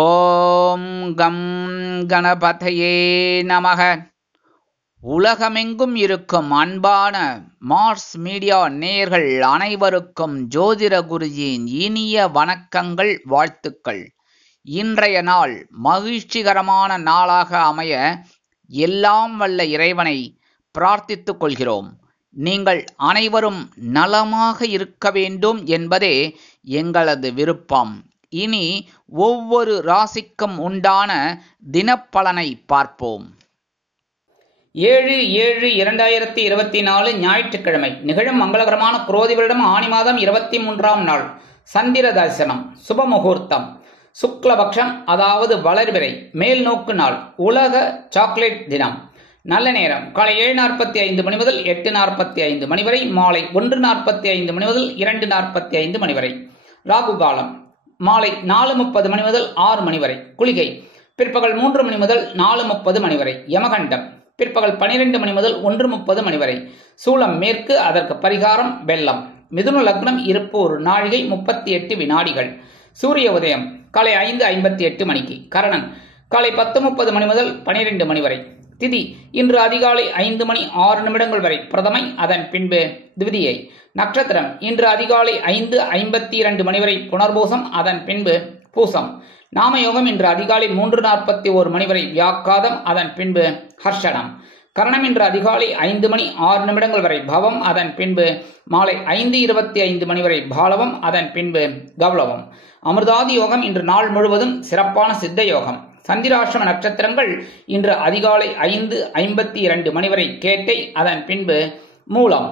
ஓம் come கணபதையே நமக. உலகமெங்கும் இருக்கும் அன்பான மார்ஸ் மீடியா நேயர்கள் அனைவருக்கும் ஜோதிட குருஜியின் இனிய வணக்கங்கள், வாழ்த்துக்கள். இன்றைய நாள் மகிழ்ச்சிகரமான நாளாக அமைய எல்லாம் வல்ல இறைவனை பிரார்த்தித்துக் கொள்கிறோம். நீங்கள் அனைவரும் நலமாக இருக்க வேண்டும் என்பதே எங்களது விருப்பம். இனி ஒவ்வொரு ராசிக்கும் உண்டான தினப்பலனை பார்ப்போம். 7/7/2024 ஞாயிற்றுக்கிழமை நிகழும் மங்களகரமான குரோதி வருடம் ஆனி மாதம் 23ஆம் நாள் சந்திர தரிசனம். சுப முகூர்த்தம் சுக்லபக்ஷம், அதாவது வளர்பிறை, மேல் நோக்கு நாள், உலக சாக்லேட் தினம். நல்ல நேரம் காலை 7:45 மணி முதல் 8:45 மணி வரை, மாலை 1:45 மணி முதல் 2:45 மணி வரை. ராகு காலம் மாலை 4:30 மணி முதல் 6 மணி வரை. குளிகை பிற்பகல் 3 மணி முதல் 4:30 மணி வரை. யமகண்டம் பிற்பகல் 12 மணி முதல் 1:30 மணி வரை. சூலம் மேற்கு, அதற்கு பரிகாரம் வெள்ளம். மிதுன லக்னம், இருப்பு 1 நாழிகை 38 வினாடிகள். சூரிய உதயம் காலை 5:58 மணிக்கு. கரணன் காலை 10:30 மணி முதல் 12 மணி வரை. திதி இன்று அதிகாலை 5 மணி 6 நிமிடங்கள் வரை பிரதமை, அதன் பின்பு திவிதியை. நட்சத்திரம் இன்று அதிகாலை 5:52 மணி வரை புனர்பூசம், அதன் பின்பு பூசம். நாமயோகம் இன்று அதிகாலை 3:41 மணி வரை வியாக்காதம், அதன் பின்பு ஹர்ஷனம். கரணம் இன்று அதிகாலை 5 மணி 6 நிமிடங்கள் வரை பவம், அதன் பின்பு மாலை 5:25 மணி வரை பாலவம், அதன் பின்பு கௌளவம். அமிர்தாதி யோகம் இன்று நாள் முழுவதும் சிறப்பான சித்த யோகம். சந்திராஷ்டம நட்சத்திரங்கள் இன்று அதிகாலை 5:52 மணி வரை கேட்டை, அதன் பின்பு மூலம்.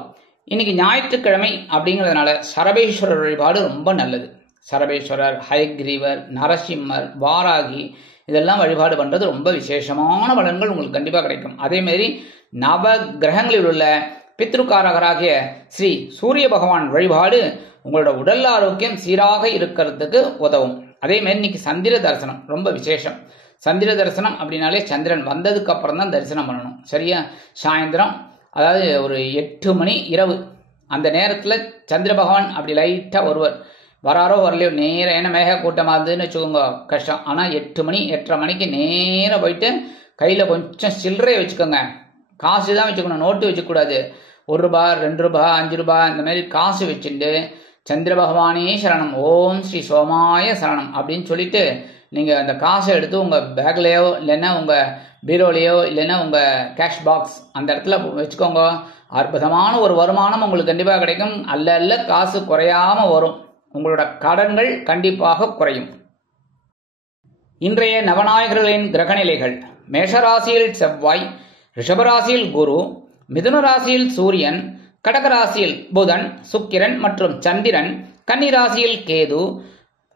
இன்னைக்கு ஞாயிற்றுக்கிழமை அப்படிங்கிறதுனால சரபேஸ்வரர் வழிபாடு ரொம்ப நல்லது. சரபேஸ்வரர், ஹயக்ரீவர், நரசிம்மர், வாராகி இதெல்லாம் வழிபாடு பண்றது ரொம்ப விசேஷமான பலன்கள் உங்களுக்கு கண்டிப்பாக கிடைக்கும். அதே மாதிரி நவ கிரகங்களில் உள்ள பித்ருக்காரகராகிய ஸ்ரீ சூரிய பகவான் வழிபாடு உங்களோட உடல் ஆரோக்கியம் சீராக இருக்கிறதுக்கு உதவும். அதே மாதிரி இன்னைக்கு சந்திர தரிசனம் ரொம்ப விசேஷம். சந்திர தரிசனம் அப்படின்னாலே சந்திரன் வந்ததுக்கு அப்புறம் தான் தரிசனம் பண்ணணும். சரியா? சாயந்தரம், அதாவது ஒரு 8 மணி இரவு அந்த நேரத்தில் சந்திர பகவான் அப்படி லைட்டாக வருவார். வராரோ வரலையோ நேரம், ஏன்னா மேக கூட்டமாக இருந்ததுன்னு வச்சுக்கோங்க கஷ்டம். ஆனால் 8 மணி 8:30 மணிக்கு நேராக போயிட்டு கையில் கொஞ்சம் சில்லறை வச்சுக்கோங்க. காசு தான் வச்சுக்கணும், நோட்டு வச்சுக்கூடாது. 1 ரூபாய், 2 ரூபாய், 5 ரூபாய் இந்த மாதிரி காசு வச்சுட்டு சந்திர பகவானே சரணம், ஓம் ஸ்ரீ சோமாய சரணம் அப்படின்னு சொல்லிட்டு நீங்கள் அந்த காசை எடுத்து உங்கள் பேக்லேயோ இல்லைன்னா உங்கள் பீரோலையோ இல்லைன்னா உங்கள் கேஷ் பாக்ஸ் அந்த இடத்துல வச்சுக்கோங்க. அற்புதமான ஒரு வருமானம் உங்களுக்கு கண்டிப்பாக கிடைக்கும். அல்ல காசு குறையாம வரும். உங்களோட கடன்கள் கண்டிப்பாக குறையும். இன்றைய நவநாயகர்களின் கிரகநிலைகள்: மேஷராசியில் செவ்வாய், ரிஷபராசியில் குரு, மிதுன ராசியில் சூரியன், கடகராசியில் புதன், சுக்கிரன் மற்றும் சந்திரன், கன்னிராசியில் கேது,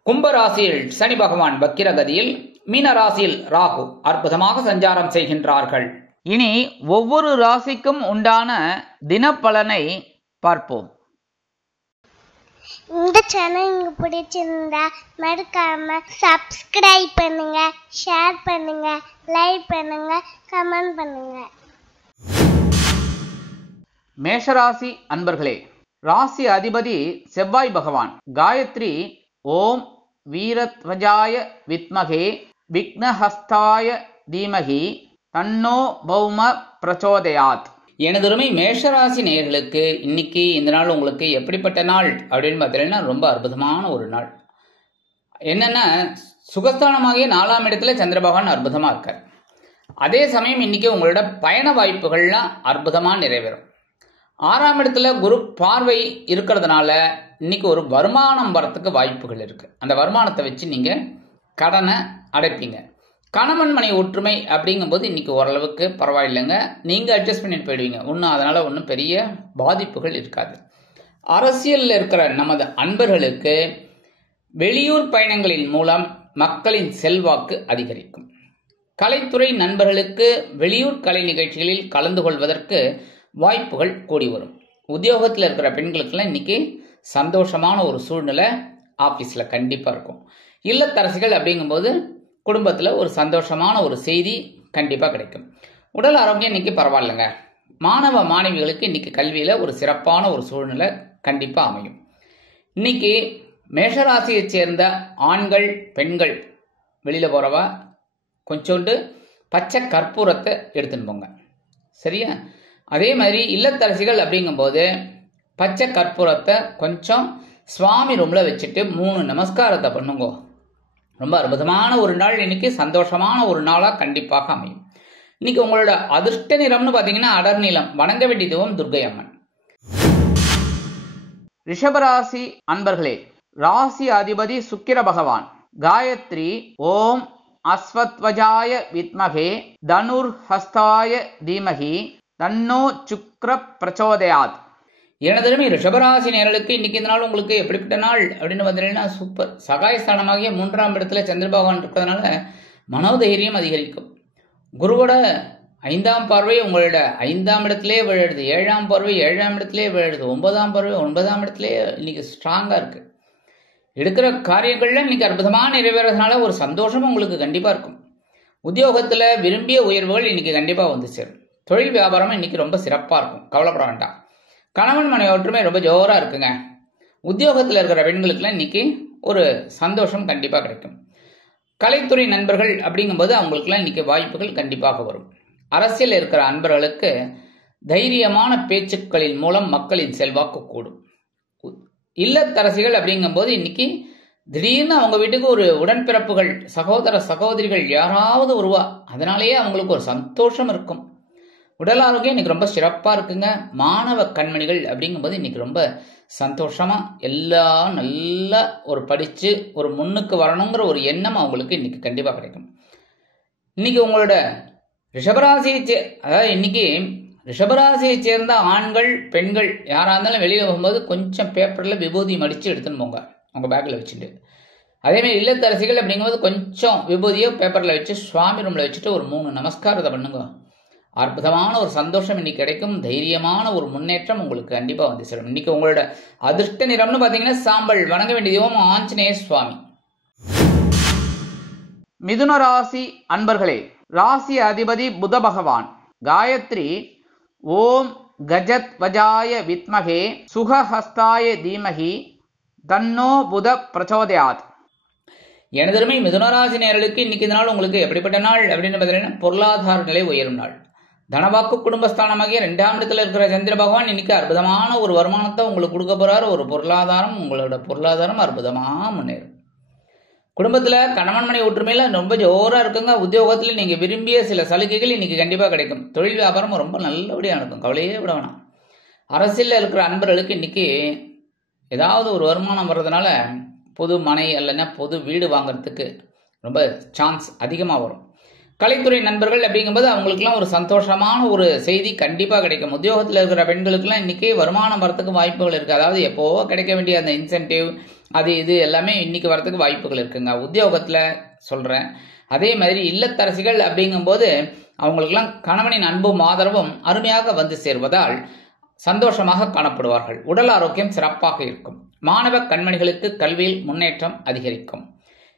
கும்பராசியில் சனி பகவான் வக்கிரகதியில், மீனராசியில் ராகு அற்புதமாக சஞ்சாரம் செய்கின்றார்கள். இனி ஒவ்வொரு ராசிக்கும் உண்டான தினப்பலனை பார்ப்போம். இந்த சேனல் உங்களுக்கு பிடிச்சிருந்தா மறக்காம சப்ஸ்கிரைப் பண்ணுங்க, ஷேர் பண்ணுங்க, லைக் பண்ணுங்க, கமெண்ட் பண்ணுங்க. மேஷராசி அன்பர்களே, ராசி அதிபதி செவ்வாய் பகவான். காயத்ரி ஓம் வீரத்வஜாய வித்மகே விக்னஹஸ்தாய தீமகி தன்னோ பௌம பிரச்சோதயாத். எனதருமை மேஷராசி நேயர்களுக்கு இன்னைக்கு இந்த நாள் உங்களுக்கு எப்படிப்பட்ட நாள் அப்படின்னு பார்த்தீங்கன்னா ரொம்ப அற்புதமான ஒரு நாள். என்னன்னா, சுகஸ்தானமாகிய 4ஆம் இடத்துல சந்திர பகவான் அற்புதமா இருக்கார். அதே சமயம் இன்னைக்கு உங்களோட பயண வாய்ப்புகள்லாம் அற்புதமாக நிறைவேறும். 6ஆம் இடத்துல குரு பார்வை இருக்கிறதுனால இன்னைக்கு ஒரு வருமானம் வரத்துக்கு வாய்ப்புகள் இருக்கு. அந்த வருமானத்தை வச்சு நீங்க கடனை அடைப்பீங்க. கணவன் மனை ஒற்றுமை அப்படிங்கும்போது இன்னைக்கு ஓரளவுக்கு பரவாயில்லைங்க. நீங்க அட்ஜஸ்ட் பண்ணிட்டு போயிடுவீங்க. அதனால ஒன்றும் பெரிய பாதிப்புகள் இருக்காது. அரசியலில் இருக்கிற நமது அன்பர்களுக்கு வெளியூர் பயணங்களின் மூலம் மக்களின் செல்வாக்கு அதிகரிக்கும். கலைத்துறை நண்பர்களுக்கு வெளியூர் கலை நிகழ்ச்சிகளில் கலந்து கொள்வதற்கு வாய்ப்புகள் கூடி வரும். உத்தியோகத்தில் இருக்கிற பெண்களுக்கெல்லாம் இன்னைக்கு சந்தோஷமான ஒரு சூழ்நிலை ஆஃபீஸில் கண்டிப்பாக இருக்கும். இல்லத்தரசிகள் அப்படிங்கும்போது குடும்பத்தில் ஒரு சந்தோஷமான ஒரு செய்தி கண்டிப்பாக கிடைக்கும். உடல் ஆரோக்கியம் இன்னைக்கு பரவாயில்லைங்க. மாணவ மாணவிகளுக்கு இன்னைக்கு கல்வியில் ஒரு சிறப்பான ஒரு சூழ்நிலை கண்டிப்பாக அமையும். இன்னைக்கு மேஷராசியைச் சேர்ந்த ஆண்கள் பெண்கள் வெளியில் போகிறவா கொஞ்சோண்டு பச்சை கற்பூரத்தை எடுத்துன்னு போங்க. சரியா? அதே மாதிரி இல்லத்தரசிகள் அப்படிங்கும்போது பச்சை கற்பூரத்தை கொஞ்சம் சுவாமி ரூமில் வச்சுட்டு 3 நமஸ்காரத்தை பண்ணுங்க. ரொம்ப அற்புதமான ஒரு நாள் இன்னைக்கு, சந்தோஷமான ஒரு நாளாக கண்டிப்பாக அமையும். இன்னைக்கு உங்களோட அதிர்ஷ்ட நிறம்னு பார்த்தீங்கன்னா அடர் நீலம். வணங்க வேண்டிய தெய்வம் துர்க்கை அம்மன். ரிஷபராசி அன்பர்களே, ராசி அதிபதி சுக்கிர பகவான். காயத்ரி ஓம் அஸ்வத்வஜாய வித்மகே தனுர் ஹஸ்தாய தீமகி தன்னோ சுக்ர பிரச்சோதயாத். எனதருமை ரிஷபராசி நேயர்களுக்கு இன்னைக்கு இந்த நாள் உங்களுக்கு எப்படிப்பட்ட நாள் அப்படின்னு பார்த்தீங்கன்னா சூப்பர். சகாயஸ்தானமாகிய 3ஆம் இடத்துல சந்திர பகவான் இருக்கிறதுனால மனோதைரியம் அதிகரிக்கும். குருவோட 5ஆம் பார்வை உங்களோட 5ஆம் இடத்திலே விழுது, 7ஆம் பார்வை 7ஆம் இடத்திலே விழுது, 9ஆம் பார்வை 9ஆம் இடத்திலே இன்னைக்கு ஸ்ட்ராங்காக இருக்கு. எடுக்கிற காரியங்கள்ல இன்னைக்கு அற்புதமாக நிறைவேறதுனால ஒரு சந்தோஷமும் உங்களுக்கு கண்டிப்பாக இருக்கும். உத்தியோகத்தில் விரும்பிய உயர்வுகள் இன்னைக்கு கண்டிப்பாக வந்து சேரும். தொழில் வியாபாரம் இன்னைக்கு ரொம்ப சிறப்பாக இருக்கும், கவலைப்பட வேண்டாம். கணவன் மனைவி ஒற்றுமை ரொம்ப ஜோராக இருக்குங்க. உத்தியோகத்தில் இருக்கிற பெண்களுக்குலாம் இன்னைக்கு ஒரு சந்தோஷம் கண்டிப்பாக கிடைக்கும். கலைத்துறை நண்பர்கள் அப்படிங்கும்போது அவங்களுக்குலாம் இன்னைக்கு வாய்ப்புகள் கண்டிப்பாக வரும். அரசியல் இருக்கிற அன்பர்களுக்கு தைரியமான பேச்சுக்களின் மூலம் மக்களின் செல்வாக்கு கூடும். இல்லத்தரசிகள் அப்படிங்கும்போது இன்னைக்கு திடீர்னு அவங்க வீட்டுக்கு ஒரு உடன்பிறப்புகள், சகோதர சகோதரிகள் யாராவது வருவா, அதனாலேயே அவங்களுக்கு ஒரு சந்தோஷம் இருக்கும். உடல் ஆரோக்கியம் இன்னைக்கு ரொம்ப சிறப்பாக இருக்குங்க. மாணவ கண்மணிகள் அப்படிங்கும்போது இன்னைக்கு ரொம்ப சந்தோஷமா எல்லாம் நல்லா ஒரு படித்து ஒரு முன்னுக்கு வரணுங்கிற ஒரு எண்ணம் அவங்களுக்கு இன்னைக்கு கண்டிப்பாக கிடைக்கும். இன்னைக்கு உங்களோட அதாவது இன்னைக்கு ரிஷபராசியை சேர்ந்த ஆண்கள் பெண்கள் யாராக இருந்தாலும் வெளியில் போகும்போது கொஞ்சம் பேப்பரில் விபூதி மடித்து எடுத்துன்னு போங்க உங்கள் பேக்கில் வச்சுட்டு. அதேமாதிரி இல்லத்தரசிகள் அப்படிங்கும்போது கொஞ்சம் விபூதியோ பேப்பரில் வச்சு சுவாமி ரூமில் வச்சுட்டு ஒரு 3 நமஸ்காரத்தை பண்ணுங்க. அற்புதமான ஒரு சந்தோஷம் இன்னைக்கு கிடைக்கும். தைரியமான ஒரு முன்னேற்றம் உங்களுக்கு கண்டிப்பாக வந்து சேரும். இன்னைக்கு உங்களோட அதிர்ஷ்ட நிறம்னு பார்த்தீங்கன்னா சாம்பல். வணங்க வேண்டிய தெய்வம் ஆஞ்சநேய சுவாமி. மிதுன ராசி அன்பர்களே, ராசி அதிபதி புத பகவான். காயத்ரி ஓம் கஜத் வஜாய வித்மகே சுகஹஸ்தாய தீமகி தன்னோ புத பிரச்சோதயாத். எனதருமை மிதுனராசி நேயர்களுக்கு இன்னைக்கு இந்த நாள் உங்களுக்கு எப்படிப்பட்ட நாள் அப்படின்னு பார்த்தீங்கன்னா பொருளாதார நிலை உயரும் நாள். தனவாக்கு குடும்பஸ்தானமாகிய 2ஆம் இடத்துல இருக்கிற சந்திர பகவான் இன்னைக்கு அற்புதமான ஒரு வருமானத்தை உங்களுக்கு கொடுக்க போறாரு. ஒரு பொருளாதாரம், உங்களோட பொருளாதாரம் அற்புதமாக முன்னேறும். குடும்பத்தில் கணவன் மனைவி ஒற்றுமையில ரொம்ப ஜோராக இருக்குங்க. உத்தியோகத்தில் நீங்கள் விரும்பிய சில சலுகைகள் இன்னைக்கு கண்டிப்பாக கிடைக்கும். தொழில் வியாபாரம் ரொம்ப நல்லபடியாக நடக்கும், கவலையே விட வேணாம். அரசியலில் இருக்கிற அன்பர்களுக்கு இன்னைக்கு ஏதாவது ஒரு வருமானம் வர்றதுனால பொது மனை அல்லனா பொது வீடு வாங்கிறதுக்கு ரொம்ப சான்ஸ் அதிகமாக வரும். கலைத்துறை நண்பர்கள் அப்படிங்கும்போது அவங்களுக்குலாம் ஒரு சந்தோஷமான ஒரு செய்தி கண்டிப்பாக கிடைக்கும். உத்தியோகத்தில் இருக்கிற பெண்களுக்குலாம் இன்னைக்கு வருமானம் வரத்துக்கு வாய்ப்புகள் இருக்குது. அதாவது எப்போவோ கிடைக்க வேண்டிய அந்த இன்சென்டிவ் அது இது எல்லாமே இன்னைக்கு வரத்துக்கு வாய்ப்புகள் இருக்குங்க, உத்தியோகத்தில் சொல்கிறேன். அதே மாதிரி இல்லத்தரசிகள் அப்படிங்கும்போது அவங்களுக்கெல்லாம் கணவனின் அன்பும் ஆதரவும் அருமையாக வந்து சேர்வதால் சந்தோஷமாக காணப்படுவார்கள். உடல் ஆரோக்கியம் சிறப்பாக இருக்கும். மாணவ கண்மணிகளுக்கு கல்வியில் முன்னேற்றம் அதிகரிக்கும்.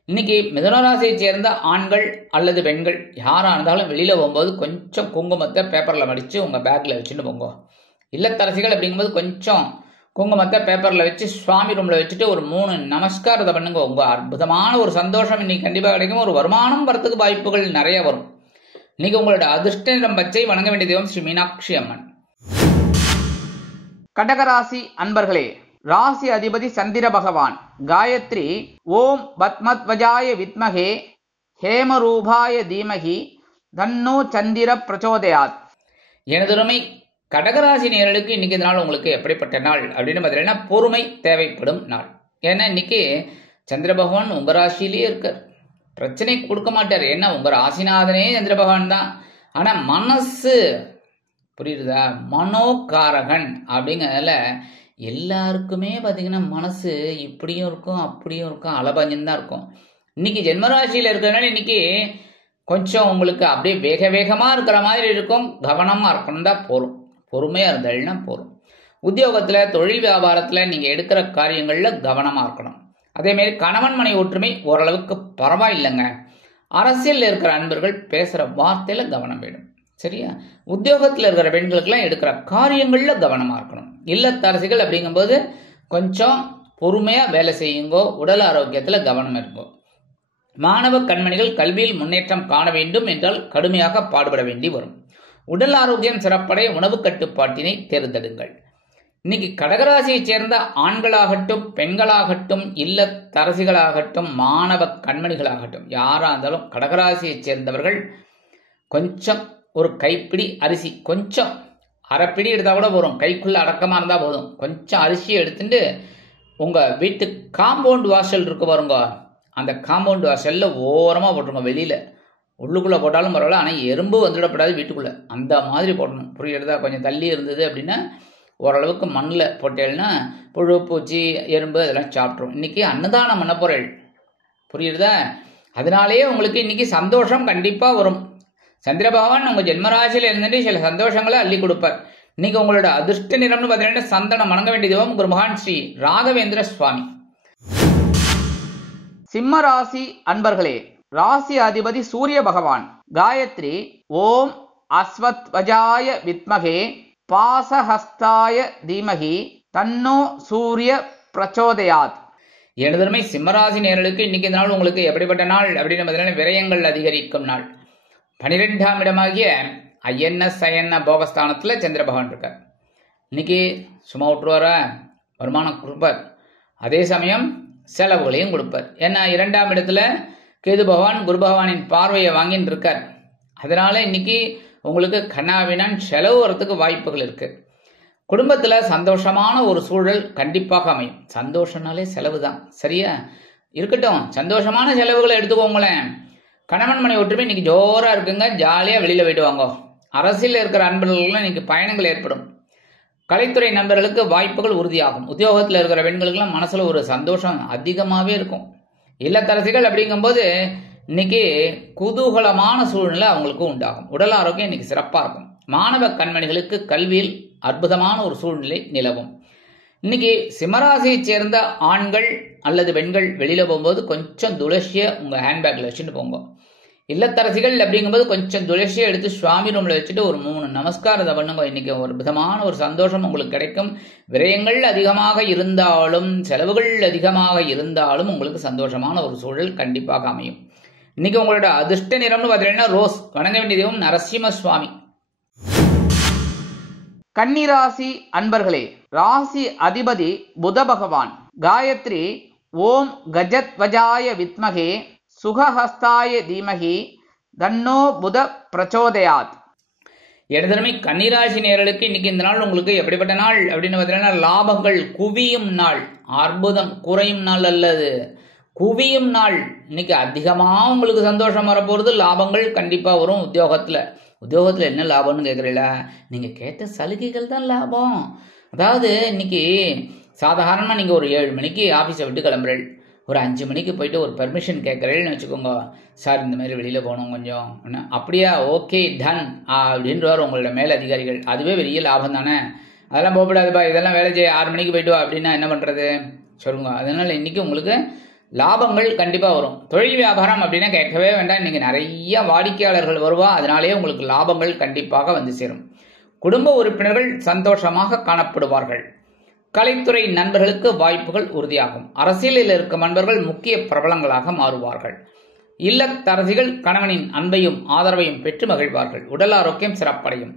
இன்னைக்கு மிதுனராசியை சேர்ந்த ஆண்கள் அல்லது பெண்கள் யாராக இருந்தாலும் வெளியில் போகும்போது கொஞ்சம் குங்குமத்தை பேப்பரில் மடித்து உங்கள் பேக்கில் வச்சுட்டு போங்க. இல்லத்தரசிகள் அப்படிங்கும்போது கொஞ்சம் குங்குமத்தை பேப்பரில் வச்சு சுவாமி ரூமில் வச்சுட்டு ஒரு 3 நமஸ்காரத்தை பண்ணுங்க. உங்கள் அற்புதமான ஒரு சந்தோஷம் இன்னைக்கு கண்டிப்பாக கிடைக்கும். ஒரு வருமானம் வரத்துக்கு வாய்ப்புகள் நிறைய வரும். இன்னைக்கு உங்களோட அதிர்ஷ்ட நிறம் பச்சை. வணங்க வேண்டிய தெய்வம் ஸ்ரீ மீனாட்சி அம்மன். கடகராசி அன்பர்களே, ராசி அதிபதி சந்திர பகவான். காயத்ரி ஓம் பத்மத்வஜாய வித்மகே ஹேமரூபாய தீமகி தன்னோ சந்திர பிரச்சோதயாத். எனதுரிமை கடகராசி நேயர்களுக்கு இன்னைக்கு இந்த நாள் உங்களுக்கு எப்படிப்பட்ட நாள் அப்படின்னு பார்த்தீங்கன்னா பொறுமை தேவைப்படும் நாள். ஏன்னா இன்னைக்கு சந்திர பகவான் உங்க ராசியிலேயே இருக்கார். பிரச்சனை கொடுக்க மாட்டார், ஏன்னா உங்க ராசிநாதனே சந்திர பகவான் தான். ஆனா மனசு புரியுதா, மனோகாரகன் அப்படிங்கிறதுல எல்லாருக்குமே பார்த்தீங்கன்னா மனசு இப்படியும் இருக்கும் அப்படியும் இருக்கும், அலபஞ்சந்தான் இருக்கும். இன்னைக்கு ஜென்மராசியில் இருக்கிறதுனால இன்னைக்கு கொஞ்சம் உங்களுக்கு அப்படியே வேக வேகமாக இருக்கிற மாதிரி இருக்கும். கவனமாக இருக்கணும் தான் போகும், பொறுமையாக இருந்தால்னா போகும். உத்தியோகத்தில் தொழில் வியாபாரத்தில் நீங்கள் எடுக்கிற காரியங்களில் கவனமாக இருக்கணும். அதேமாரி கணவன் மனை ஒற்றுமை ஓரளவுக்கு பரவாயில்லைங்க. அரசியலில் இருக்கிற அன்பர்கள் பேசுகிற வார்த்தையில் கவனம் வேணும், சரியா? உத்தியோகத்தில் இருக்கிற பெண்களுக்கெல்லாம் எடுக்கிற காரியங்களில் கவனமாக இருக்கணும். இல்லத்தரசிகள் அப்படிங்கும்போது கொஞ்சம் பொறுமையாக வேலை செய்யுங்கோ. உடல் ஆரோக்கியத்தில் கவனம் இருக்கோ. மாணவ கண்மணிகள் கல்வியில் முன்னேற்றம் காண வேண்டும் என்றால் கடுமையாக பாடுபட வேண்டி வரும். உடல் ஆரோக்கியம் சிறப்படைய உணவு கட்டுப்பாட்டினை தேர்ந்தெடுங்கள். இன்னைக்கு கடகராசியைச் சேர்ந்த ஆண்களாகட்டும், பெண்களாகட்டும், இல்லத்தரசிகளாகட்டும், மாணவ கண்மணிகளாகட்டும், யாரா இருந்தாலும் கடகராசியைச் சேர்ந்தவர்கள் கொஞ்சம் ஒரு கைப்பிடி அரிசி, கொஞ்சம் அரைப்பிடி எடுத்தா கூட போதும், கைக்குள்ள அடக்கமா இருந்தா போதும், கொஞ்சம் அரிசியை எடுத்துட்டு உங்க வீட்டு காம்பவுண்ட் வாசல் இருக்கு பாருங்க, அந்த காம்பவுண்ட் வாசல்ல ஓரமா போட்டுருங்க. வெளியில உள்ளுக்குள்ள போட்டாலும் பரவாயில்ல, ஆனா எறும்பு வந்துடக்கூடாது வீட்டுக்குள்ள, அந்த மாதிரி போடணும். புரியுறதா? கொஞ்சம் தள்ளி இருந்தது அப்படின்னா ஓரளவுக்கு மண்ணில் போட்டேன்னா புழு பூச்சி எறும்பு அதெல்லாம் சாப்பிட்ரும். இன்னைக்கு அன்னதானம் பண்ண போறேன். புரியுறதா? அதனாலேயே உங்களுக்கு இன்னைக்கு சந்தோஷம் கண்டிப்பா வரும். சந்திர பகவான் உங்க ஜென்மராசியில இருந்துட்டு சில சந்தோஷங்களை அள்ளி கொடுப்பார். இன்னைக்கு உங்களோட அதிர்ஷ்ட நிறம்னு பார்த்தீங்கன்னா சந்தனம். வணங்க வேண்டிய தெய்வம் குரு மகான் ஸ்ரீ ராகவேந்திர சுவாமி. சிம்ம ராசி அன்பர்களே, ராசி அதிபதி சூரிய பகவான். காயத்ரி ஓம் அஸ்வத்வஜாய வித்மகே பாசஹஸ்தாய தீமகி தன்னோ சூரிய பிரச்சோதயாத். எனதருமை சிம்மராசி நேயர்களுக்கு இன்னைக்கு இந்த நாள் உங்களுக்கு எப்படிப்பட்ட நாள் அப்படின்னு பார்த்தீங்கன்னா விரயங்கள் அதிகரிக்கும் நாள். 12ஆம் இடமாகிய ஐஎன்எஸ் போகஸ்தானத்தில் சந்திர பகவான் இருக்கார். இன்னைக்கு சும்மா விட்டுருவார, வருமானம் கொடுப்பார், அதே சமயம் செலவுகளையும் கொடுப்பார். ஏன்னா 2ஆம் இடத்துல கேது பகவான் குரு பகவானின் பார்வையை வாங்கின்னு இருக்கார். அதனால இன்னைக்கு உங்களுக்கு கண்ணாவினான் செலவு வரத்துக்கு வாய்ப்புகள் இருக்கு. குடும்பத்துல சந்தோஷமான ஒரு சூழல் கண்டிப்பாக அமையும். சந்தோஷம்னாலே செலவு தான், சரியா? இருக்கட்டும், சந்தோஷமான செலவுகளை எடுத்துக்கோங்களேன். கணவன் மனை ஒற்றுமை இன்னைக்கு ஜோரா இருக்குங்க, ஜாலியா வெளியில போயிட்டு வாங்க. அரசியல் இருக்கிற அன்பர்களுக்கு இன்னைக்கு பயணங்கள் ஏற்படும். கலைத்துறை நண்பர்களுக்கு வாய்ப்புகள் உறுதியாகும். உத்தியோகத்தில் இருக்கிற பெண்களுக்கெல்லாம் மனசுல ஒரு சந்தோஷம் அதிகமாகவே இருக்கும். இல்லத்தரசிகள் அப்படிங்கும்போது இன்னைக்கு குதூகலமான சூழ்நிலை அவங்களுக்கு உண்டாகும். உடல் ஆரோக்கியம் இன்னைக்கு சிறப்பா இருக்கும். மாணவ கண்மணிகளுக்கு கல்வியில் அற்புதமான ஒரு சூழ்நிலை நிலவும். இன்னைக்கு சிம்மராசியை சேர்ந்த ஆண்கள் அல்லது பெண்கள் வெளியில போகும்போது கொஞ்சம் துளசிய உங்க ஹேண்ட்பேக்ல வச்சுட்டு போங்க. இல்லத்தரசிகள் அப்படிங்கும்போது கொஞ்சம் துளசியை எடுத்து சுவாமி ரூம்ல வச்சுட்டு ஒரு 3 நமஸ்காரத்தை பண்ணுங்க. இன்னைக்கு ஒரு விதமான ஒரு சந்தோஷம் உங்களுக்கு கிடைக்கும். விரயங்கள் அதிகமாக இருந்தாலும் செலவுகள் அதிகமாக இருந்தாலும் உங்களுக்கு சந்தோஷமான ஒரு சூழல் கண்டிப்பாக அமையும். இன்னைக்கு உங்களோட அதிர்ஷ்ட நிறம்னு பார்த்தீங்கன்னா ரோஸ். வணங்க வேண்டிய தெய்வம் நரசிம்ம சுவாமி. கன்னிராசி அன்பர்களே, ராசி அதிபதி புத பகவான். காயத்ரி ஓம் கஜத்வஜாய வித்மகே சுகஹஸ்தாய தீமகி தன்னோ புத பிரச்சோதயாத். இடதரமை கன்னிராசி நேயர்களுக்கு இன்னைக்கு இந்த நாள் உங்களுக்கு எப்படிப்பட்ட நாள் அப்படின்னு பார்த்தீங்கன்னா லாபங்கள் குவியும் நாள். அற்புதம், குறையும் நாள் அல்லது குவியும் நாள். இன்னைக்கு அதிகமா உங்களுக்கு சந்தோஷம் வரப்போறது. லாபங்கள் கண்டிப்பா வரும். உத்தியோகத்துல என்ன லாபம்னு கேட்குறீங்களா? நீங்க கேட்ட சலுகைகள் தான் லாபம். அதாவது இன்னைக்கு சாதாரணமா நீங்க ஒரு 7 மணிக்கு ஆபீஸை விட்டு கிளம்புறீள், ஒரு 5 மணிக்கு போயிட்டு ஒரு பெர்மிஷன் கேட்குறேன்னு வச்சுக்கோங்க. சார் இந்த மாதிரி வெளியில போகணும் கொஞ்சம், அப்படியா, ஓகே டன் அப்படின்றவார் உங்களோட மேல் அதிகாரிகள். அதுவே பெரிய லாபம் தானே. அதெல்லாம் போகக்கூடாதுப்பா, இதெல்லாம் வேலை செய்ய 6 மணிக்கு போயிட்டு வா அப்படின்னா என்ன பண்றது சொல்லுங்க. அதனால இன்னைக்கு உங்களுக்கு லாபங்கள் கண்டிப்பா வரும். தொழில் வியாபாரம் அப்படின்னா கேட்கவே வேண்டாம். இன்னைக்கு நிறைய வாடிக்கையாளர்கள் வருவா, அதனாலேயே உங்களுக்கு லாபங்கள் கண்டிப்பாக வந்து சேரும். குடும்ப உறுப்பினர்கள் சந்தோஷமாக காணப்படுவார்கள். கலைத்துறை நண்பர்களுக்கு வாய்ப்புகள் உறுதியாகும். அரசியலில் இருக்கும் நண்பர்கள் முக்கிய பிரபலங்களாக மாறுவார்கள். இல்லத்தரசிகள் கணவனின் அன்பையும் ஆதரவையும் பெற்று மகிழ்வார்கள். உடல் ஆரோக்கியம் சிறப்படையும்.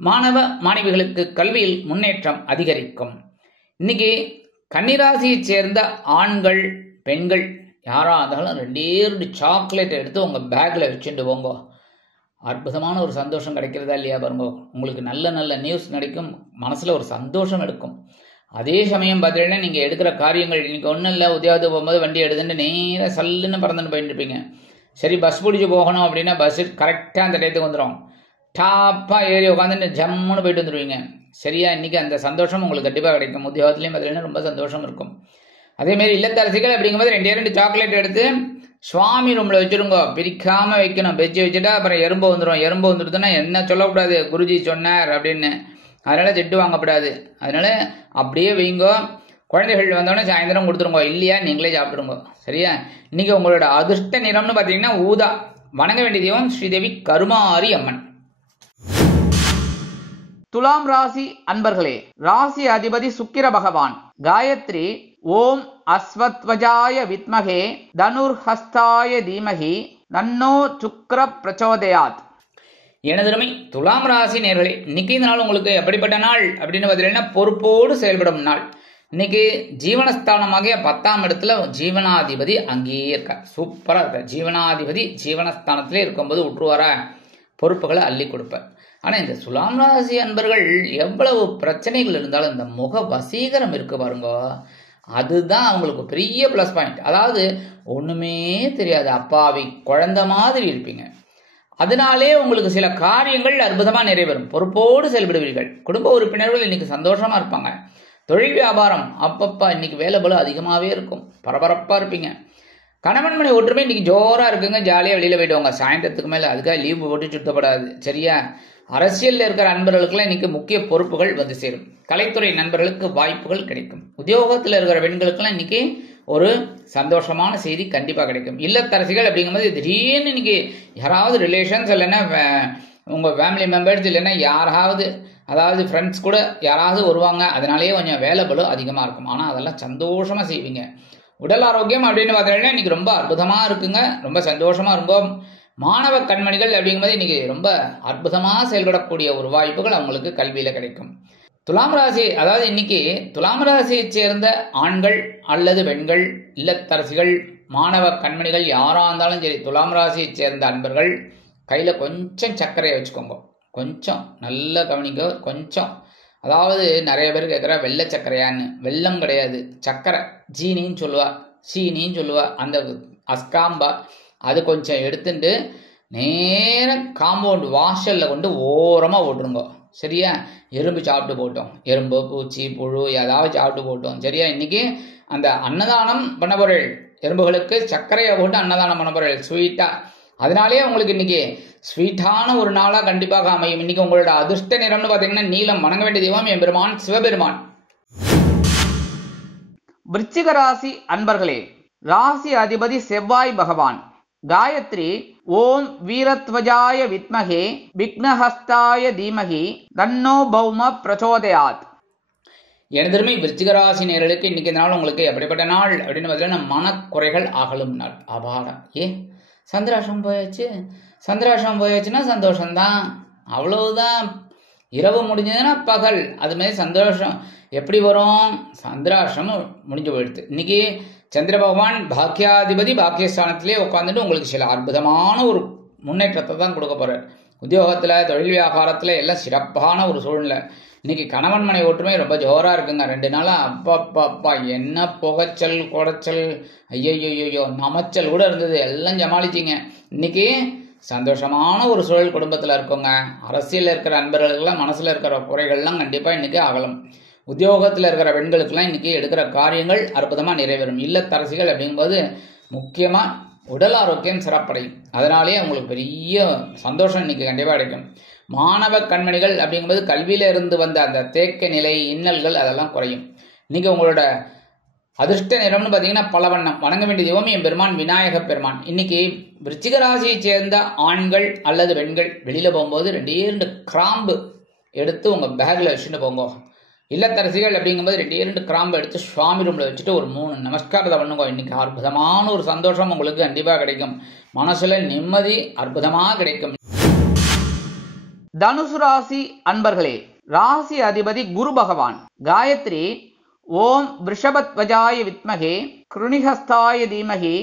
மாணவ மாணவிகளுக்கு கல்வியில் முன்னேற்றம் அதிகரிக்கும். இன்னைக்கு கன்னிராசியைச் சேர்ந்த ஆண்கள் பெண்கள் யாரா இருந்தாலும் 2 சாக்லேட் எடுத்து உங்க பேக்ல வச்சுட்டு போங்க. அற்புதமான ஒரு சந்தோஷம் கிடைக்கிறதா இல்லையா பாருங்க. உங்களுக்கு நல்ல நல்ல நியூஸ் கிடைக்கும். மனசுல ஒரு சந்தோஷம் எடுக்கும். அதே சமயம் பார்த்தீங்கன்னா நீங்க எடுக்கிற காரியங்கள் இன்னைக்கு ஒன்றும் இல்லை. உத்தியோகத்துக்கு போகும்போது வண்டி எடுத்துட்டு நேராக சல்லுன்னு பறந்துட்டு போயிட்டு இருப்பீங்க. சரி பஸ் பிடிச்சி போகணும் அப்படின்னா பஸ் கரெக்டாக அந்த டயத்துக்கு வந்துடும். டாப்பா ஏறி உட்காந்துட்டு ஜம்முன்னு போயிட்டு வந்துடுவீங்க. சரியா? இன்னைக்கு அந்த சந்தோஷம் உங்களுக்கு கண்டிப்பாக கிடைக்கும். உத்தியோகத்துலையும் பார்த்தீங்கன்னா ரொம்ப சந்தோஷம் இருக்கும். அதேமாரி இல்லத்தரசிகள் அப்படிங்கும்போது 2 சாக்லேட் எடுத்து சுவாமி ரூம்ல வச்சிருங்க. பிரிக்காம வைக்கணும். வச்சு வச்சுட்டா அப்புறம் எறும்பு வந்துடும். எறும்பு வந்துடுதுன்னா என்ன சொல்லக்கூடாது, குருஜி சொன்னார் அப்படின்னு. அதனால திட்டு வாங்கப்படாது. அதனால அப்படியே வைங்கோ. குழந்தைகள் வந்தோடனே சாயந்தரம் கொடுத்துருங்க. இல்லையா நீங்களே சாப்பிட்டுருங்க. சரியா? இன்னைக்கு உங்களோட அதிர்ஷ்ட நிறம்னு பார்த்தீங்கன்னா ஊதா. வணங்க வேண்டிய தெய்வம் ஸ்ரீதேவி கருமாரி அம்மன். துலாம் ராசி அன்பர்களே, ராசி அதிபதி சுக்கிர பகவான். காயத்ரி ஓம் அஸ்வத்வஜாய வித்மகே தனுர்ஹஸ்தாய தீமகி தன்னோ சுக்ர பிரச்சோதயாத். எனதருமை துலாம் ராசி நேயர்களே, இன்னைக்கு இந்த நாள் உங்களுக்கு எப்படிப்பட்ட நாள் அப்படின்னு பார்த்தீங்கன்னா பொறுப்போடு செயல்படும் நாள். இன்னைக்கு ஜீவனஸ்தானமாக 10ஆம் இடத்துல ஜீவனாதிபதி அங்கேயே இருக்க சூப்பரா இருக்க. ஜீவனாதிபதி ஜீவனஸ்தானத்திலே இருக்கும்போது உற்றுவார பொறுப்புகளை அள்ளி கொடுப்பார். ஆனா இந்த துலாம் ராசி அன்பர்கள் எவ்வளவு பிரச்சனைகள் இருந்தாலும் இந்த முக வசீகரம் இருக்கு பாருங்க, அதுதான் அவங்களுக்கு பெரிய பிளஸ் பாயிண்ட். அதாவது ஒண்ணுமே தெரியாது, அப்பாவி குழந்தை மாதிரி இருப்பீங்க. அதனாலே உங்களுக்கு சில காரியங்கள் அற்புதமா நிறைவேறும். பொறுப்போடு செயல்படுவீர்கள். குடும்ப உறுப்பினர்கள் இன்னைக்கு சந்தோஷமா இருப்பாங்க. தொழில் வியாபாரம் அப்பப்பா இன்னைக்கு வேலை பளு அதிகமாகவே இருக்கும். பரபரப்பா இருப்பீங்க. கணவன் மனை ஒற்றுமை இன்னைக்கு ஜோரா இருக்குங்க. ஜாலியாக வெளியில போயிடுவாங்க சாயந்தரத்துக்கு மேல. அதுக்காக லீவ் போட்டு சுத்தப்படாது, சரியா? அரசியல்ல இருக்கிற நண்பர்களுக்கெல்லாம் இன்னைக்கு முக்கிய பொறுப்புகள் வந்து சேரும். கலைத்துறை நண்பர்களுக்கு வாய்ப்புகள் கிடைக்கும். உத்தியோகத்தில் இருக்கிற பெண்களுக்கெல்லாம் இன்னைக்கு ஒரு சந்தோஷமான செய்தி கண்டிப்பா கிடைக்கும். இல்லத்தரசிகள் அப்படிங்கும்போது திடீர்னு இன்னைக்கு யாராவது ரிலேஷன்ஸ் இல்லைன்னா உங்க ஃபேமிலி மெம்பர்ஸ் இல்லைன்னா யாராவது அதாவது ஃப்ரெண்ட்ஸ் கூட யாராவது வருவாங்க. அதனாலேயே கொஞ்சம் வேலை பளு அதிகமா இருக்கும். ஆனா அதெல்லாம் சந்தோஷமா செய்வீங்க. உடல் ஆரோக்கியம் அப்படின்னு பார்த்தீங்கன்னா இன்னைக்கு ரொம்ப அற்புதமா இருக்குங்க. ரொம்ப சந்தோஷமா இருக்கும். மாணவ கண்மணிகள் அப்படிங்கும்போது இன்னைக்கு ரொம்ப அற்புதமா செயல்படக்கூடிய ஒரு வாய்ப்புகள் அவங்களுக்கு கல்வியில கிடைக்கும். துலாம் ராசி அதாவது இன்னைக்கு துலாம் ராசியை சேர்ந்த ஆண்கள் அல்லது பெண்கள், இல்லத்தரசிகள், மாணவ கண்மணிகள் யாரா இருந்தாலும் சரி, துலாம் ராசியை சேர்ந்த அன்பர்கள் கையில கொஞ்சம் சர்க்கரையை வச்சுக்கோங்க. கொஞ்சம் நல்லா கவனிக்க. கொஞ்சம் அதாவது நிறைய பேர் கேட்குற வெள்ளை சர்க்கரையான்னு. வெள்ளம் கிடையாது, சர்க்கரை. ஜீனின்னு சொல்லுவா, சீனின்னு சொல்லுவா, அந்த அஸ்காம்பா. அது கொஞ்சம் எடுத்துட்டு நேரம் காம்பவுண்ட் வாசல்ல கொண்டு ஓரமா ஓட்டுருங்க, சரியா? எறும்பு சாப்பிட்டு போட்டோம், எறும்பு பூச்சி புழு ஏதாவது சாப்பிட்டு போட்டோம், சரியா? இன்னைக்கு அந்த அன்னதானம் பண்ண பொருள் எறும்புகளுக்கு சர்க்கரையை போட்டு அன்னதானம் பண்ண பொருள் ஸ்வீட்டா. அதனாலேயே உங்களுக்கு இன்னைக்கு ஸ்வீட்டான ஒரு நாளா கண்டிப்பாக அமையும். இன்னைக்கு உங்களோட அதிர்ஷ்ட நிறம்னு பாத்தீங்கன்னா நீலம். வணங்க வேண்டிய தெய்வம் எம்பெருமான் சிவபெருமான். விருச்சிக ராசி அன்பர்களே, ராசி அதிபதி செவ்வாய் பகவான். காயத்ரி ஓம் வீரத்வஜாய வித்மகே விக்னஹஸ்தாய தீமகி தன்னோ பௌம பிரச்சோதயாத். எனதருமை விருச்சிக ராசி நேயர்களுக்கு இன்னைக்கு நாள் உங்களுக்கு எப்படிப்பட்ட நாள் அப்படின்னு பார்த்தீங்கன்னா மனக்குறைகள் அகலும் நாள். அபாரம். சந்திராஷ்டம் போயாச்சு. சந்திராஷ்டம் போயாச்சுன்னா சந்தோஷம்தான், அவ்வளவுதான். இரவு முடிஞ்சதுன்னா பகல். அது மாதிரி சந்தோஷம் எப்படி வரும்? சந்திராஷ்டம் முடிஞ்சு போயிடுது. இன்னைக்கு சந்திர பகவான் பாக்கியாதிபதி பாக்கியஸ்தானத்திலே உட்காந்துட்டு உங்களுக்கு சில அற்புதமான ஒரு முன்னேற்றத்தை தான் கொடுக்க போறார். உத்தியோகத்துல, தொழில் வியாபாரத்துல எல்லாம் சிறப்பான ஒரு சூழ்நிலை. இன்னைக்கு கணவன் மனை ஒற்றுமை ரொம்ப ஜோரா இருக்குங்க. 2 நாளா அப்பா என்ன புகைச்சல் குடைச்சல், ஐயோ நமச்சல் கூட இருந்தது, எல்லாம் சமாளிச்சிங்க. இன்னைக்கு சந்தோஷமான ஒரு சூழல் குடும்பத்துல இருக்குங்க. அரசியல் இருக்கிற நண்பர்களுக்கெல்லாம் மனசுல இருக்கிற குறைகள்லாம் கண்டிப்பா இன்னைக்கு அகலும். உத்தியோகத்தில் இருக்கிற பெண்களுக்கெல்லாம் இன்னைக்கு எடுக்கிற காரியங்கள் அற்புதமா நிறைவேறும். இல்லத்தரசிகள் அப்படிங்கும்போது முக்கியமா உடல் ஆரோக்கியம் சிறப்படையும். அதனாலேயே உங்களுக்கு பெரிய சந்தோஷம் இன்னைக்கு கண்டிப்பா கிடைக்கும். மாணவ கண்மணிகள் அப்படிங்கும்போது கல்வியில இருந்து வந்த அந்த தேக்க நிலை, இன்னல்கள் அதெல்லாம் குறையும். இன்னைக்கு உங்களோட அதிர்ஷ்ட நிறம்னு பார்த்தீங்கன்னா பலவண்ணம். வணங்க வேண்டிய தெய்வம் என் பெருமான் விநாயக பெருமான். இன்னைக்கு விருச்சிக ராசியை சேர்ந்த ஆண்கள் அல்லது பெண்கள் வெளியில போகும்போது 2 கிராம்பு எடுத்து உங்க பேக்ல வச்சுட்டு போங்க. இல்லத்தரசிகள் அப்படிங்கும்போது 2 கிராம்பு எடுத்து சுவாமி ரூம்ல வச்சுட்டு ஒரு 3 நமஸ்காரத்தை பண்ணுங்க. இன்னைக்கு அற்புதமான ஒரு சந்தோஷம் உங்களுக்கு கண்டிப்பா கிடைக்கும். மனசுல நிம்மதி அற்புதமா கிடைக்கும். தனுசு ராசி அன்பர்களே, ராசி அதிபதி குரு பகவான். காயத்ரி ஓம் விருஷபத்வஜாய வித்மகே கிருணிஹஸ்தாய தீமகி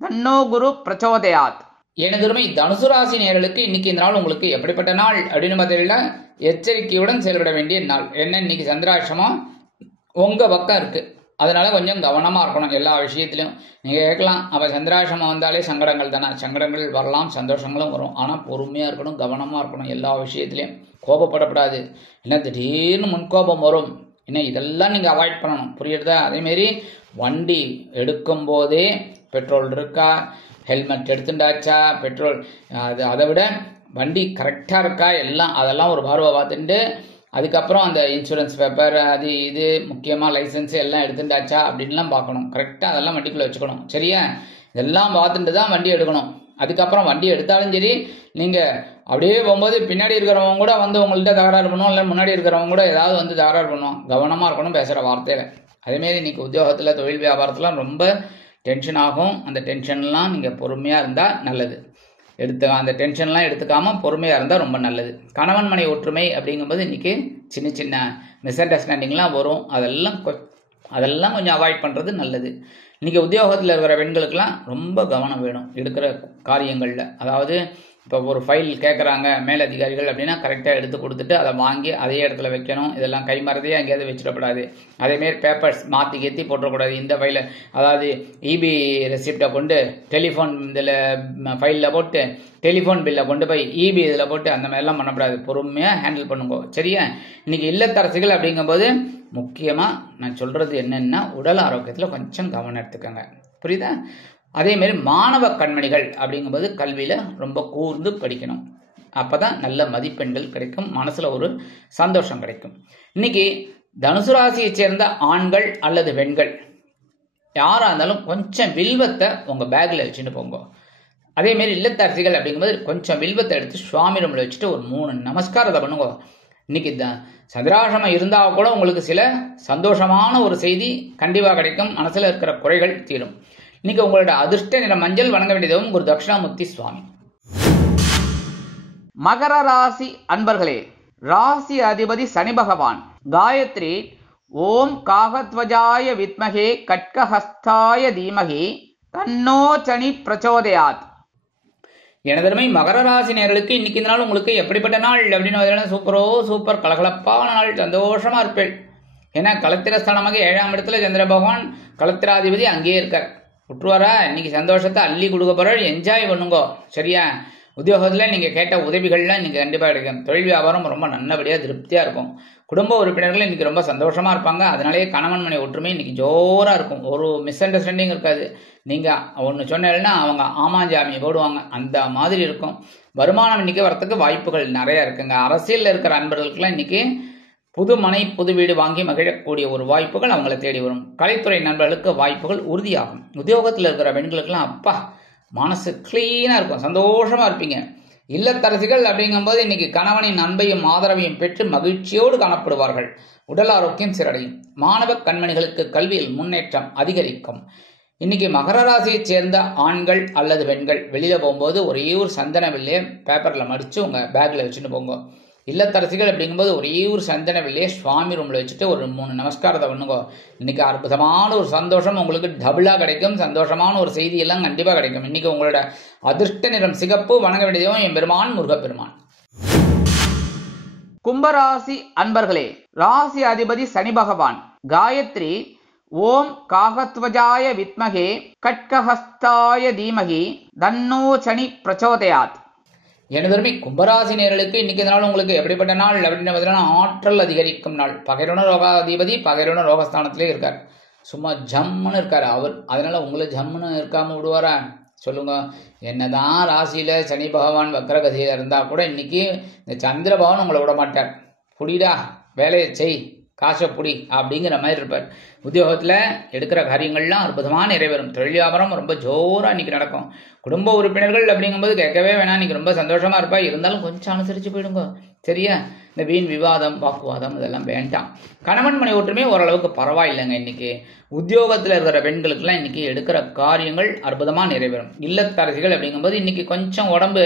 தன்னோ குரு பிரச்சோதயாத். எனதுமை தனுசு ராசி நேயர்களுக்கு இன்னைக்கு இந்த நாள் உங்களுக்கு எப்படிப்பட்ட நாள் அப்படின்னு பார்த்தீங்கன்னா எச்சரிக்கையுடன் செயல்பட வேண்டிய நாள். என்ன, இன்னைக்கு சந்திராஷ்டமம் உங்க பக்கம் இருக்கு. அதனால கொஞ்சம் கவனமா இருக்கணும் எல்லா விஷயத்திலையும். நீங்க கேட்கலாம், அப்ப சந்திராஷ்டமம் வந்தாலே சங்கடங்கள் தானே? சங்கடங்கள் வரலாம், சந்தோஷங்களும் வரும். ஆனா பொறுமையா இருக்கணும், கவனமா இருக்கணும் எல்லா விஷயத்திலையும். கோபப்படக்கூடாது. ஏன்னா திடீர்னு முன்கோபம் வரும். என்ன, இதெல்லாம் நீங்க அவாய்ட் பண்ணணும், புரியுறதா? அதே மாதிரி வண்டி எடுக்கும் போதே பெட்ரோல் இருக்கா, ஹெல்மெட் எடுத்துட்டாச்சா, பெட்ரோல் அதை விட வண்டி கரெக்டாக இருக்கா, எல்லாம் அதெல்லாம் ஒரு பார்வை பார்த்துட்டு அதுக்கப்புறம் அந்த இன்சூரன்ஸ் பேப்பர் அது இது முக்கியமாக லைசன்ஸ் எல்லாம் எடுத்துட்டாச்சா அப்படின்லாம் பார்க்கணும். கரெக்டாக அதெல்லாம் வண்டிக்குள்ளே வச்சுக்கணும், சரியா? இதெல்லாம் பார்த்துட்டு தான் வண்டி எடுக்கணும். அதுக்கப்புறம் வண்டி எடுத்தாலும் சரி, நீங்கள் அப்படியே போகும்போது பின்னாடி இருக்கிறவங்க கூட வந்து உங்கள்கிட்ட தகராறு பண்ணுவோம், இல்லை முன்னாடி இருக்கிறவங்க கூட ஏதாவது வந்து தகராறு பண்ணுவோம். கவனமாக இருக்கணும் பேசுகிற வார்த்தையில். அதேமாரி இன்னைக்கு உத்தியோகத்தில் தொழில் வியாபாரத்தில் ரொம்ப டென்ஷன் ஆகும். அந்த டென்ஷன்லாம் நீங்கள் பொறுமையாக இருந்தால் நல்லது. அந்த டென்ஷன்லாம் எடுத்துக்காமல் பொறுமையாக இருந்தால் ரொம்ப நல்லது. கணவன் மனை ஒற்றுமை அப்படிங்கும்போது இன்றைக்கி சின்ன சின்ன மிஸ் அண்டர்ஸ்டாண்டிங்லாம் வரும். அதெல்லாம் கொஞ்சம் அவாய்ட் பண்ணுறது நல்லது. இன்றைக்கி உத்தியோகத்தில் இருக்கிற பெண்களுக்கெல்லாம் ரொம்ப கவனம் வேணும் எடுக்கிற காரியங்களில். அதாவது இப்போ ஒரு ஃபைல் கேட்குறாங்க மேலதிகாரிகள் அப்படின்னா கரெக்டாக எடுத்து கொடுத்துட்டு அதை வாங்கி அதே இடத்துல வைக்கணும். இதெல்லாம் கைமறதையே அங்கேயாவது வச்சிடக்கூடாது. அதேமாரி பேப்பர்ஸ் மாற்றி ஏற்றி போட்டுறக்கூடாது. இந்த ஃபைலை அதாவது இபி ரெசிப்டை கொண்டு டெலிஃபோன் இதில் ஃபைலில் போட்டு டெலிஃபோன் பில்லை கொண்டு போய் இபி இதில் போட்டு அந்த மாதிரிலாம் பண்ணக்கூடாது. பொறுமையாக ஹேண்டில் பண்ணுங்க. சரியா? இன்றைக்கி இல்லத்தரசிகள் அப்படிங்கும்போது முக்கியமாக நான் சொல்கிறது என்னென்னா உடல் ஆரோக்கியத்தில் கொஞ்சம் கவனம் எடுத்துக்கோங்க. புரியுதா? அதேமாரி மாணவ கண்மணிகள் அப்படிங்கும்போது கல்வியில் ரொம்ப கூர்ந்து படிக்கணும். அப்போ தான் நல்ல மதிப்பெண்கள் கிடைக்கும். மனசில் ஒரு சந்தோஷம் கிடைக்கும். இன்னைக்கு தனுசு ராசியை சேர்ந்த ஆண்கள் அல்லது பெண்கள் யாராக இருந்தாலும் கொஞ்சம் வில்வத்தை உங்கள் பேக்கில் வச்சுட்டு போங்க. அதேமாரி இல்லத்தரசிகள் அப்படிங்கும்போது கொஞ்சம் வில்வத்தை எடுத்து சுவாமி ரூமில் வச்சுட்டு ஒரு 3 நமஸ்காரத்தை பண்ணுங்க. இன்னைக்கு சந்திராசிரமம் இருந்தால் கூட உங்களுக்கு சில சந்தோஷமான ஒரு செய்தி கண்டிப்பாக கிடைக்கும். மனசில் இருக்கிற குறைகள் தீரும். இன்னைக்கு உங்களோட அதிர்ஷ்ட நிற மஞ்சள். வணங்க வேண்டியதும் குரு தட்சிணாமூர்த்தி சுவாமி. மகர ராசி அன்பர்களே, ராசி அதிபதி சனி பகவான். காயத்ரி ஓம் காகத்வஜாய வித்மகே கட்கஹஸ்தாய தீமகி தன்னோ சனி பிரச்சோதயாத். எனதருமை மகர ராசி நேயர்களுக்கு இன்னைக்கு இந்த நாள் உங்களுக்கு எப்படிப்பட்ட நாள் அப்படின்னு சூப்பர் கலகலப்பான நாள். சந்தோஷமா இருப்பேன். ஏன்னா களத்திரஸ்தானமாக 7ஆம் இடத்துல சந்திர பகவான் களத்திராதிபதி அங்கேயே இருக்கார். விட்டுருவாரா? இன்னைக்கு சந்தோஷத்தை அள்ளி கொடுக்க போறாரு. என்ஜாய் பண்ணுங்கோ. சரியா? உத்தியோகத்தில் நீங்கள் கேட்ட உதவிகள்லாம் நீங்கள் கண்டிப்பாக கிடைக்கும். தொழில் வியாபாரம் ரொம்ப நல்லபடியாக திருப்தியாக இருக்கும். குடும்ப உறுப்பினர்கள் இன்னைக்கு ரொம்ப சந்தோஷமாக இருப்பாங்க. அதனாலேயே கணவன் மனை ஒற்றுமை இன்னைக்கு ஜோராக இருக்கும். ஒரு மிஸ் அண்டர்ஸ்டாண்டிங் இருக்காது. நீங்கள் ஒன்று சொன்னீங்கன்னா அவங்க ஆமாஞ்சாமியை போடுவாங்க. அந்த மாதிரி இருக்கும். வருமானம் இன்னைக்கு வரத்துக்கு வாய்ப்புகள் நிறையா இருக்குங்க. அரசியலில் இருக்கிற அன்பர்களுக்கெல்லாம் இன்னைக்கு புது மனை புது வீடு வாங்கி மகிழக்கூடிய ஒரு வாய்ப்புகள் அவங்கள தேடி வரும். கலைத்துறை நண்பர்களுக்கு வாய்ப்புகள் உறுதியாகும். உத்தியோகத்தில் இருக்கிற பெண்களுக்கெல்லாம் அப்பா மனசு கிளீனாக இருக்கும். சந்தோஷமாக இருப்பீங்க. இல்லத்தரசிகள் அப்படிங்கும்போது இன்னைக்கு கணவனின் அன்பையும் ஆதரவையும் பெற்று மகிழ்ச்சியோடு காணப்படுவார்கள். உடல் ஆரோக்கியம் சீரடையும். மாணவ கண்மணிகளுக்கு கல்வியில் முன்னேற்றம் அதிகரிக்கும். இன்னைக்கு மகர ராசியை சேர்ந்த ஆண்கள் அல்லது பெண்கள் வெளியில போகும்போது ஒரே ஒரு சந்தன வில்லையை பேப்பரில் மடித்து உங்கள் பேக்கில் வச்சுட்டு போங்க. இல்லத்தரசிகள் அப்படிங்கும்போது ஒரே ஒரு சந்தன வில்லையை சுவாமி ரூமில் வச்சுட்டு ஒரு 3 நமஸ்காரத்தை பண்ணுங்க. இன்னைக்கு அற்புதமான ஒரு சந்தோஷம் உங்களுக்கு டபுளாக கிடைக்கும். சந்தோஷமான ஒரு செய்தியெல்லாம் கண்டிப்பாக கிடைக்கும். இன்னைக்கு உங்களோட அதிர்ஷ்ட நிறம் சிகப்பு. வணங்க வேண்டியதும் எம்பெருமான் முருகப்பெருமான். கும்பராசி அன்பர்களே, ராசி அதிபதி சனி பகவான். காயத்ரி ஓம் காகத்வஜாய வித்மகே கட்கஹஸ்தாய தீமகி தன்னோ சனி பிரச்சோதயாத். எனதருமை கும்பராசி நேயர்களுக்கு இன்னைக்கு நாள் உங்களுக்கு எப்படிப்பட்ட நாள் அப்படின்னு பார்த்தீங்கன்னா ஆற்றல் அதிகரிக்கும் நாள். பகைரோன ரோகாதிபதி பகைரோன ரோகஸ்தானத்திலே இருக்கார். சும்மா ஜம்முன்னு இருக்கார் அவர். அதனால உங்களை ஜம்முன்னு இருக்காம விடுவாரா? சொல்லுங்க. என்னதான் ராசியில சனி பகவான் வக்ரகதியில இருந்தா கூட இன்னைக்கு இந்த சந்திர பகவான் உங்களை விட மாட்டார். புடிடா வேலையை செய், காசை புடி அப்படிங்கிற மாதிரி இருப்பார். உத்தியோகத்தில் எடுக்கிற காரியங்கள்லாம் அற்புதமாக நிறைவேறும். தொழில் வியாபாரம் ரொம்ப ஜோராக இன்னைக்கு நடக்கும். குடும்ப உறுப்பினர்கள் அப்படிங்கும்போது கேட்கவே வேணாம். இன்னைக்கு ரொம்ப சந்தோஷமா இருப்பா. இருந்தாலும் கொஞ்சம் அனுசரித்து போயிடுங்க. சரியா? இந்த வீண் விவாதம் வாக்குவாதம் இதெல்லாம் வேண்டாம். கணவன் மனை ஒற்றுமை ஓரளவுக்கு பரவாயில்லைங்க. இன்னைக்கு உத்தியோகத்தில் இருக்கிற பெண்களுக்கெல்லாம் இன்னைக்கு எடுக்கிற காரியங்கள் அற்புதமாக நிறைவேறும். இல்லத்தரசிகள் அப்படிங்கும்போது இன்னைக்கு கொஞ்சம் உடம்பு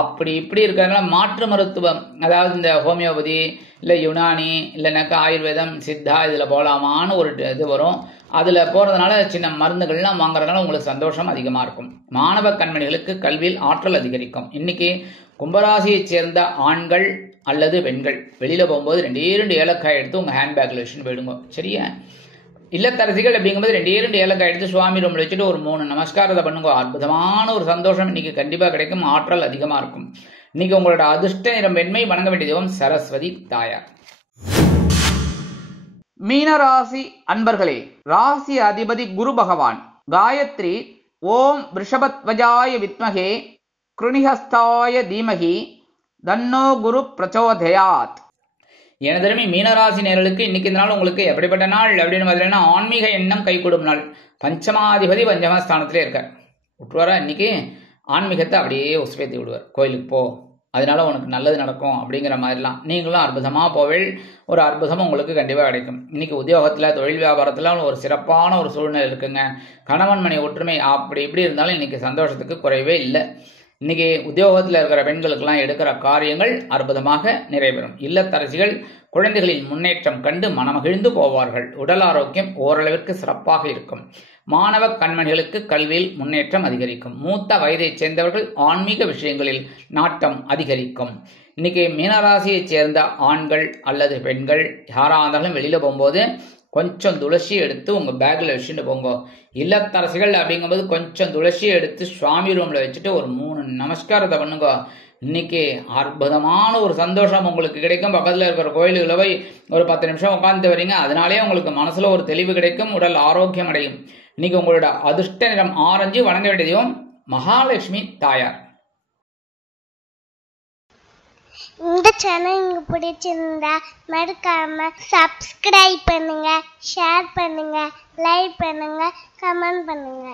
அப்படி இப்படி இருக்கிறதுனால மாற்று மருத்துவம், அதாவது இந்த ஹோமியோபதி இல்லை யுனானி இல்லைனாக்கா ஆயுர்வேதம் சித்தா இதில் போகலாமான்னு ஒரு இது வரும். அதில் போகிறதுனால சின்ன மருந்துகள்லாம் வாங்குறதுனால உங்களுக்கு சந்தோஷம் அதிகமாக இருக்கும். மாணவ கண்மணிகளுக்கு கல்வியில் ஆற்றல் அதிகரிக்கும். இன்னைக்கு கும்பராசியைச் சேர்ந்த ஆண்கள் அல்லது பெண்கள் வெளியில் போகும்போது 2 ஏலக்காய் எடுத்து உங்கள் ஹேண்ட்பேக்கில் வச்சுன்னு போயிடுங்க. சரியா? இல்லத்தரசிகள் அப்படிங்கும்போது 2 ஏலக்காய் எடுத்து சுவாமி ரூமில் வச்சுட்டு ஒரு 3 நமஸ்காரத்தை பண்ணுங்க. அற்புதமான ஒரு சந்தோஷம் இன்னைக்கு கண்டிப்பாக கிடைக்கும். ஆற்றல் அதிகமாக இருக்கும். இன்னைக்கு உங்களோட அதிர்ஷ்ட நிறம் வெண்மை. வணங்க வேண்டிய தெய்வம் சரஸ்வதி தாயார். மீனராசி அன்பர்களே, ராசி அதிபதி குரு பகவான். காயத்ரி ஓம் ரிஷபத்வஜாய வித்மகே கிருணிஹஸ்தாய தீமகி தன்னோ குரு பிரச்சோதயாத். எனதருமை மீனராசி நேயர்களுக்கு இன்னைக்கு இந்த நாள் உங்களுக்கு எப்படிப்பட்ட நாள் அப்படின்னு பார்த்தீங்கன்னா ஆன்மீக எண்ணம் கைகூடும் நாள். பஞ்சமாதிபதி பஞ்சமஸ்தானத்திலே இருக்கார். விட்டுருவாரா? இன்னைக்கு ஆன்மீகத்தை அப்படியே உசுப்பேத்தி விடுவார். கோயிலுக்கு போ, அதனால உனக்கு நல்லது நடக்கும் அப்படிங்கிற மாதிரிலாம் நீங்களும் அற்புதமாக போவேள். ஒரு அற்புதம் உங்களுக்கு கண்டிப்பாக கிடைக்கும். இன்னைக்கு உத்தியோகத்தில் தொழில் வியாபாரத்தில் ஒரு சிறப்பான ஒரு சூழ்நிலை இருக்குங்க. கணவன் மனை ஒற்றுமை அப்படி இப்படி இருந்தாலும் இன்னைக்கு சந்தோஷத்துக்கு குறைவே இல்லை. இன்னைக்கு உத்தியோகத்தில் இருக்கிற பெண்களுக்கெல்லாம் எடுக்கிற காரியங்கள் அற்புதமாக நிறைவேறும். இல்லத்தரசிகள் குழந்தைகளின் முன்னேற்றம் கண்டு மனமகிழ்ந்து போவார்கள். உடல் ஆரோக்கியம் ஓரளவிற்கு சிறப்பாக இருக்கும். மாணவ கண்மணிகளுக்கு கல்வியில் முன்னேற்றம் அதிகரிக்கும். மூத்த வயதைச் சேர்ந்தவர்கள் ஆன்மீக விஷயங்களில் நாட்டம் அதிகரிக்கும். இன்னைக்கு மீனராசியைச் சேர்ந்த ஆண்கள் அல்லது பெண்கள் யாராக இருந்தாலும் வெளியில போகும்போது கொஞ்சம் துளசி எடுத்து உங்க பேக்ல வச்சுட்டு போங்க. இல்லத்தரசிகள் அப்படிங்கும்போது கொஞ்சம் துளசி எடுத்து சுவாமி ரூம்ல வச்சுட்டு ஒரு 3 நமஸ்காரத்தை பண்ணுங்க. இன்னைக்கு அற்புதமான ஒரு சந்தோஷம் உங்களுக்கு கிடைக்கும். பக்கத்தில் இருக்கிற கோயிலுகளை போய் ஒரு 10 நிமிஷம் உட்காந்து வரீங்க, அதனாலே உங்களுக்கு மனசுல ஒரு தெளிவு கிடைக்கும், உடல் ஆரோக்கியம் அடையும். இன்னைக்கு உங்களோட அதிர்ஷ்ட நிறம் ஆரஞ்சு. வணங்க வேண்டியதையும் மகாலட்சுமி தாயார். இந்த சேனல் உங்களுக்கு பிடிச்சிருந்தா மறக்காம சப்ஸ்கிரைப் பண்ணுங்க, ஷேர் பண்ணுங்க, லைக் பண்ணுங்க, கமெண்ட் பண்ணுங்க.